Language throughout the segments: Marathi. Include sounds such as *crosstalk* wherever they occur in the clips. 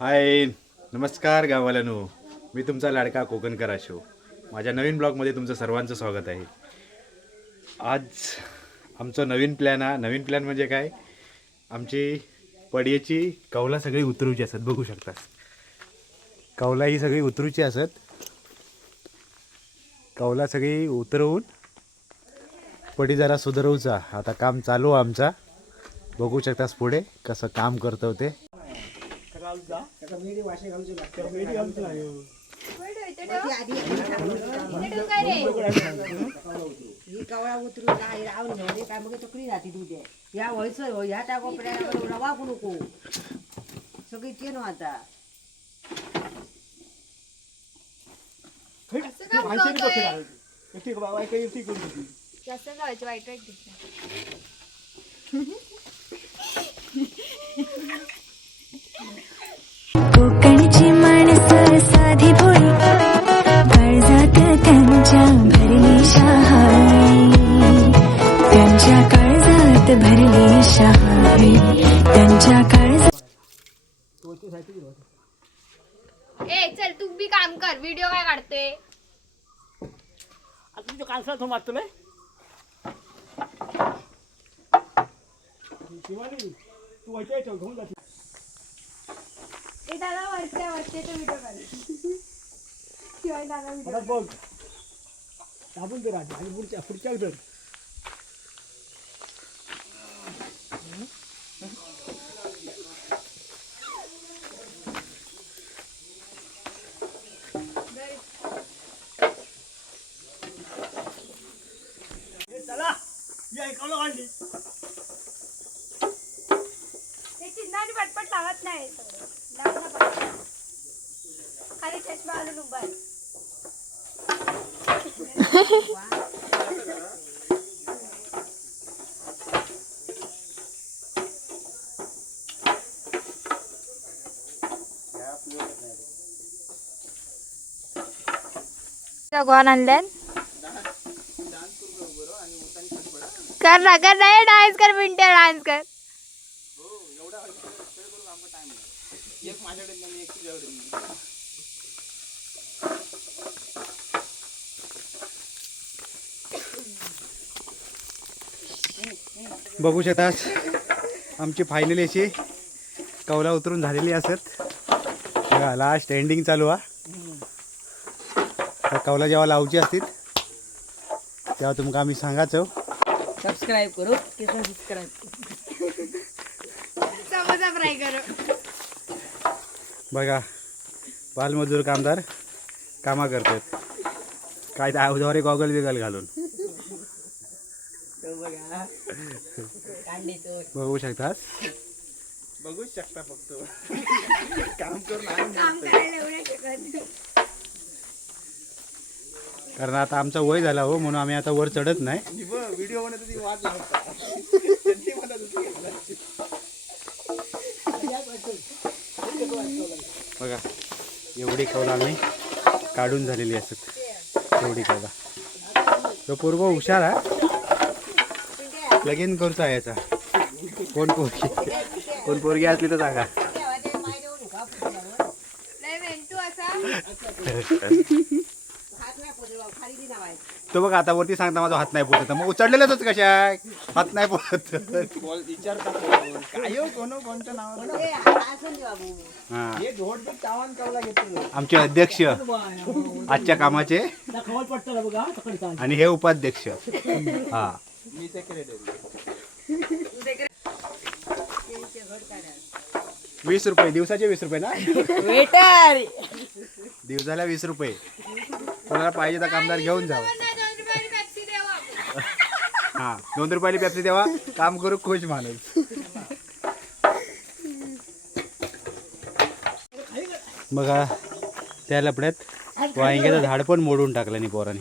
हाय नमस्कार गावालानो मी तुमचा लाडका कोकणकर आशो माझ्या नवीन ब्लॉगमध्ये तुमचं सर्वांचं स्वागत आहे. आज आमचं नवीन प्लॅन हा नवीन प्लॅन म्हणजे काय? आमची पडयेची कौला सगळी उतरूची असत बघू शकता. कौला ही सगळी उतरूची असत. कौला सगळी उतरवून पडी जरा सुधरवूचा. आता काम चालू आहे आमचा. बघू शकतास पुढे कसं काम करतो ते. ही कवळा काय मग तकडी जाती तुझे या व्हायचं हो ह्या त्या कोपऱ्याला रवाकू नको. सगळी चेन आता. लावायचे वाईट वाईट. *laughs* साधी भोळी काळजात त्यांच्या भरली शहाळी त्यांच्या काळजात भरली शहाळी त्यांच्या काळजात ए चल तू बी काम कर. व्हिडिओ काय काढतोय? आता तुझ्या कांसला थोडं मारतोय शिवानी तू वैच्या ठेव घेऊन जाते ए दादा वरच्या वरच्या व्हिडिओ काढ शिवाय दादा व्हिडिओ बघ. दाबून दे राजा. आणि पुढच्या पुढच्या धर चला. या एकाला काढली चिन्हाने पटपट लावत नाही. लाव ना खाली आणल्यान कर ना कर नाही डान्स कर मिनटे डान्स कर. बघू शकतास आमची फायनल याची कौला उतरून झालेली असत. बघा लास्ट एंडिंग चालू हा. तर कौला जेव्हा लावची असतील तेव्हा तुमका आम्ही सांगायचो. सबस्क्राईब करू सबस्क्राईब करू. बघा बालमजूर कामदार कामा करतात. काय त्या अवजावारे गॉगल बिगल घालून. बघू. शकतास? *laughs* काम करायला एवढं शकत कारण आता आमचा वय झाला हो म्हणून आम्ही आता वर चढत नाही. बघा एवढी कौला आम्ही काढून झालेली असत. एवढी कौला. तो पूर्व हुशार आहे. लगीन करूचा आहे याचा. कोण पोरगी? कोण पोरगी असली तर सांगा. तो बघा आता वरती सांगता माझा हात नाही पोचत मग उचडलेलंच कशा हात नाही पोचत बाबू. हा आमचे अध्यक्ष आजच्या कामाचे. आणि हे उपाध्यक्ष. हा. वीस रुपये दिवसाचे वीस रुपये ना? दिवसाला वीस रुपये. कोणाला पाहिजे तर कामदार घेऊन जावं. हा दोन रुपयाला पेप्सी देवा. काम करू खुश माणूस. बघा त्या लपड्यात वांग्याचं झाड पण मोडून टाकलं नाही पोराने.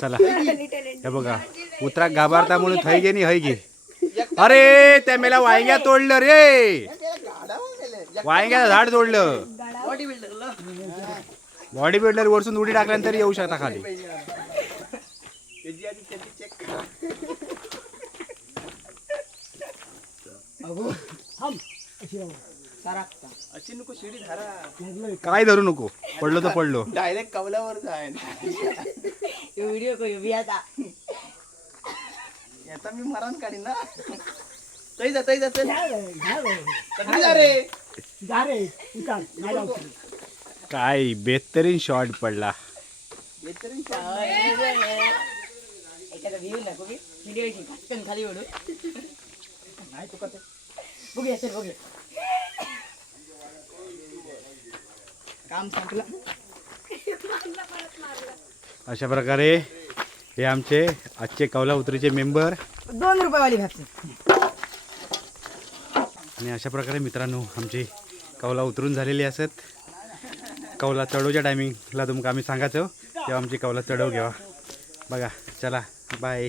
चला हे बघा. उतरा गाभारता म्हणून थै घे नि हय घे अरे त्या मेला वांग्या तोडलं रे. वांग्याचं झाड तोडलं. बॉडी बिल्डर वरसून उडी टाकल्यानंतर येऊ शकता खाली. अशी राहू. साराकता अशी नको शिडी धारा काय धरू नको? पडलो तर पडलो. डायरेक्ट कवल्यावर जाय हे व्हिडिओ करू बियाचा याचा मी मरण काढीन ना. तई जा तई जा चल रे. काय बेहतरीन शॉट पडला. बेहतरीन एखादा व्ह्यू नको बी. व्हिडिओ पटकन खाली ओढू. नाही तुका ते बघूया चल बघूया. काम संपलं. अशा प्रकारे हे आमचे आजचे कौला उतरीचे मेंबर. दोन रुपयेवाली भागते आणि अशा प्रकारे मित्रांनो आमची कौला उतरून झालेली असत. कौला चढवच्या टायमिंगला तुमका आम्ही सांगायचो तेव्हा आमची कौला चढव घेवा. बघा चला बाय